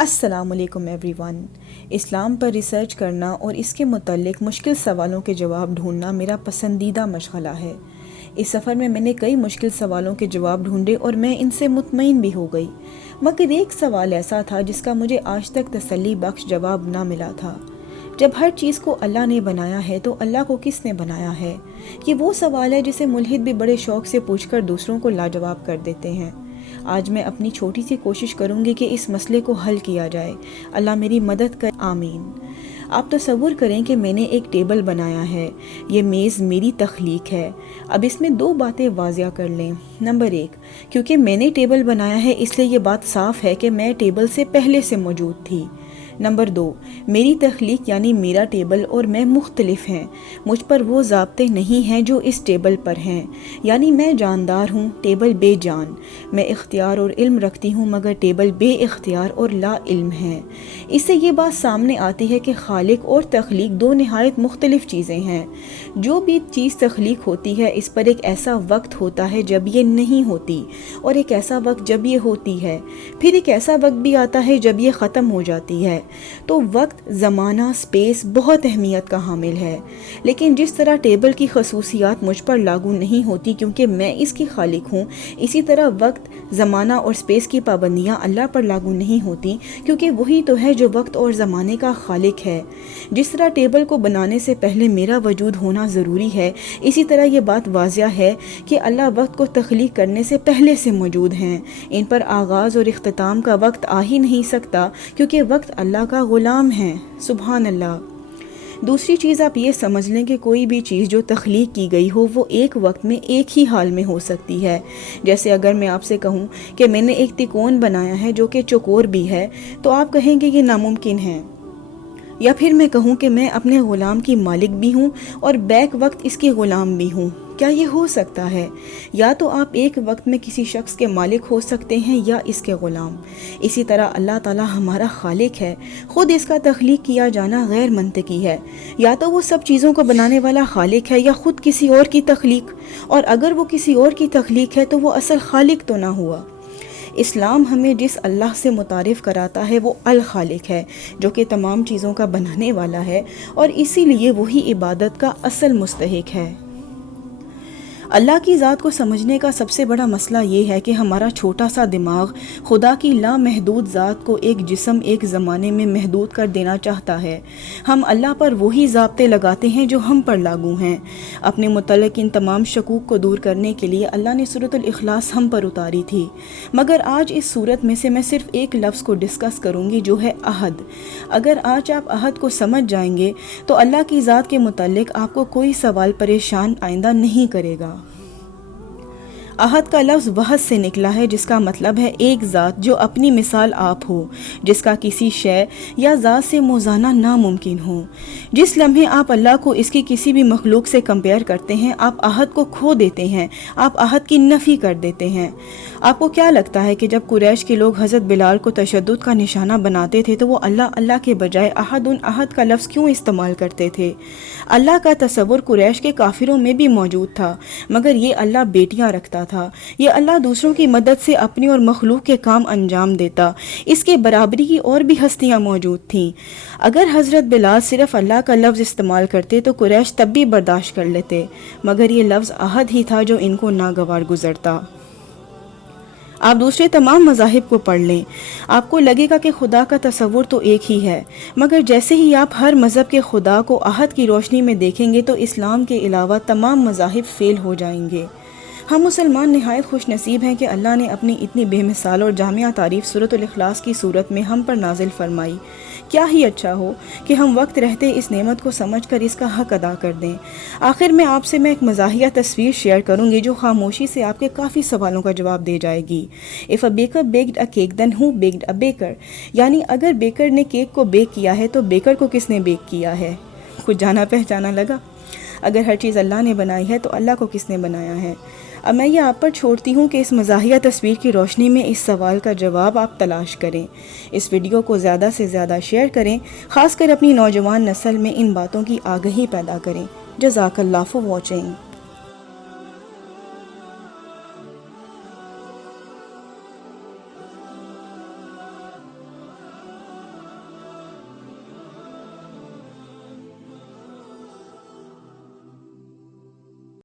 السلام علیکم every one. اسلام پر research کرنا اور اس کے متعلق مشکل سوالوں کے جواب ڈھونڈنا میرا پسندیدہ مشغلہ ہے۔ اس سفر میں نے کئی مشکل سوالوں کے جواب ڈھونڈے اور میں ان سے مطمئن بھی ہو گئی، مگر ایک سوال ایسا تھا جس کا مجھے آج تک تسلی بخش جواب نہ ملا تھا۔ جب ہر چیز کو اللہ نے بنایا ہے تو اللہ کو کس نے بنایا ہے؟ یہ وہ سوال ہے جسے ملحد بھی بڑے شوق سے پوچھ کر دوسروں کو لاجواب کر دیتے ہیں۔ آج میں اپنی چھوٹی سی کوشش کروں گی کہ اس مسئلے کو حل کیا جائے۔ اللہ میری مدد کر، آمین۔ آپ تصور کریں کہ میں نے ایک ٹیبل بنایا ہے۔ یہ میز میری تخلیق ہے۔ اب اس میں دو باتیں واضح کر لیں۔ نمبر 1، کیونکہ میں نے ٹیبل بنایا ہے اس لیے یہ بات صاف ہے کہ میں ٹیبل سے پہلے سے موجود تھی۔ نمبر 2، میری تخلیق یعنی میرا ٹیبل اور میں مختلف ہیں۔ مجھ پر وہ ضابطے نہیں ہیں جو اس ٹیبل پر ہیں، یعنی میں جاندار ہوں، ٹیبل بے جان۔ میں اختیار اور علم رکھتی ہوں مگر ٹیبل بے اختیار اور لا علم ہے۔ اس سے یہ بات سامنے آتی ہے کہ خالق اور تخلیق دو نہایت مختلف چیزیں ہیں۔ جو بھی چیز تخلیق ہوتی ہے اس پر ایک ایسا وقت ہوتا ہے جب یہ نہیں ہوتی، اور ایک ایسا وقت جب یہ ہوتی ہے، پھر ایک ایسا وقت بھی آتا ہے جب یہ ختم ہو جاتی ہے۔ تو وقت، زمانہ، سپیس بہت اہمیت کا حامل ہے، لیکن جس طرح ٹیبل کی خصوصیات مجھ پر لاگو نہیں ہوتی کیونکہ میں اس کی خالق ہوں، اسی طرح وقت، زمانہ اور سپیس کی پابندیاں اللہ پر لاگو نہیں ہوتی کیونکہ وہی تو ہے جو وقت اور زمانے کا خالق ہے۔ جس طرح ٹیبل کو بنانے سے پہلے میرا وجود ہونا ضروری ہے، اسی طرح یہ بات واضح ہے کہ اللہ وقت کو تخلیق کرنے سے پہلے سے موجود ہیں۔ ان پر آغاز اور اختتام کا وقت آ ہی نہیں سکتا کیونکہ وقت اللہ کا غلام ہے۔ سبحان اللہ۔ دوسری چیز آپ یہ سمجھ لیں کہ کوئی بھی چیز جو تخلیق کی گئی ہو وہ ایک وقت میں ایک ہی حال میں ہو سکتی ہے۔ جیسے اگر میں آپ سے کہوں کہ میں نے ایک تکون بنایا ہے جو کہ چوکور بھی ہے تو آپ کہیں گے یہ ناممکن ہے۔ یا پھر میں کہوں کہ میں اپنے غلام کی مالک بھی ہوں اور بیک وقت اس کی غلام بھی ہوں، کیا یہ ہو سکتا ہے؟ یا تو آپ ایک وقت میں کسی شخص کے مالک ہو سکتے ہیں یا اس کے غلام۔ اسی طرح اللہ تعالی ہمارا خالق ہے، خود اس کا تخلیق کیا جانا غیر منطقی ہے۔ یا تو وہ سب چیزوں کو بنانے والا خالق ہے یا خود کسی اور کی تخلیق، اور اگر وہ کسی اور کی تخلیق ہے تو وہ اصل خالق تو نہ ہوا۔ اسلام ہمیں جس اللہ سے متعارف کراتا ہے وہ الخالق ہے، جو کہ تمام چیزوں کا بنانے والا ہے، اور اسی لیے وہی عبادت کا اصل مستحق ہے۔ اللہ کی ذات کو سمجھنے کا سب سے بڑا مسئلہ یہ ہے کہ ہمارا چھوٹا سا دماغ خدا کی لامحدود ذات کو ایک جسم، ایک زمانے میں محدود کر دینا چاہتا ہے۔ ہم اللہ پر وہی ضابطے لگاتے ہیں جو ہم پر لاگو ہیں۔ اپنے متعلق ان تمام شکوک کو دور کرنے کے لیے اللہ نے سورۃ الاخلاص ہم پر اتاری تھی، مگر آج اس سورت میں سے میں صرف ایک لفظ کو ڈسکس کروں گی جو ہے عہد۔ اگر آج آپ عہد کو سمجھ جائیں گے تو اللہ کی ذات کے متعلق آپ کو کوئی سوال پریشان آئندہ نہیں کرے گا۔ عہد کا لفظ وحد سے نکلا ہے جس کا مطلب ہے ایک ذات جو اپنی مثال آپ ہو، جس کا کسی شے یا ذات سے موازنہ ناممکن ہو۔ جس لمحے آپ اللہ کو اس کی کسی بھی مخلوق سے کمپیئر کرتے ہیں آپ عہد کو کھو دیتے ہیں، آپ عہد کی نفی کر دیتے ہیں۔ آپ کو کیا لگتا ہے کہ جب قریش کے لوگ حضرت بلال کو تشدد کا نشانہ بناتے تھے تو وہ اللہ کے بجائے عہد کا لفظ کیوں استعمال کرتے تھے؟ اللہ کا تصور قریش کے کافروں میں بھی موجود تھا، مگر یہ اللہ بیٹیاں رکھتا تھا، یہ اللہ دوسروں کی مدد سے اپنی اور مخلوق کے کام انجام دیتا، اس کے برابری کی اور بھی ہستیاں موجود تھیں۔ اگر حضرت بلال صرف اللہ کا لفظ استعمال کرتے تو قریش تب بھی برداشت کر لیتے، مگر یہ لفظ عہد ہی تھا جو ان کو ناگوار گزرتا۔ آپ دوسرے تمام مذاہب کو پڑھ لیں، آپ کو لگے گا کہ خدا کا تصور تو ایک ہی ہے، مگر جیسے ہی آپ ہر مذہب کے خدا کو عہد کی روشنی میں دیکھیں گے تو اسلام کے علاوہ تمام مذاہب فیل ہو جائیں گے۔ ہم مسلمان نہایت خوش نصیب ہیں کہ اللہ نے اپنی اتنی بے مثال اور جامعہ تعریف سورۃ الاخلاص کی صورت میں ہم پر نازل فرمائی۔ کیا ہی اچھا ہو کہ ہم وقت رہتے اس نعمت کو سمجھ کر اس کا حق ادا کر دیں۔ آخر میں آپ سے میں ایک مزاحیہ تصویر شیئر کروں گی جو خاموشی سے آپ کے کافی سوالوں کا جواب دے جائے گی۔ If a baker baked a cake then who baked a baker؟ یعنی اگر بیکر نے کیک کو بیک کیا ہے تو بیکر کو کس نے بیک کیا ہے؟ کچھ جانا پہچانا لگا؟ اگر ہر چیز اللہ نے بنائی ہے تو اللہ کو کس نے بنایا ہے؟ اب میں یہ آپ پر چھوڑتی ہوں کہ اس مزاحیہ تصویر کی روشنی میں اس سوال کا جواب آپ تلاش کریں۔ اس ویڈیو کو زیادہ سے زیادہ شیئر کریں، خاص کر اپنی نوجوان نسل میں ان باتوں کی آگہی پیدا کریں۔ جزاک اللہ فار واچنگ۔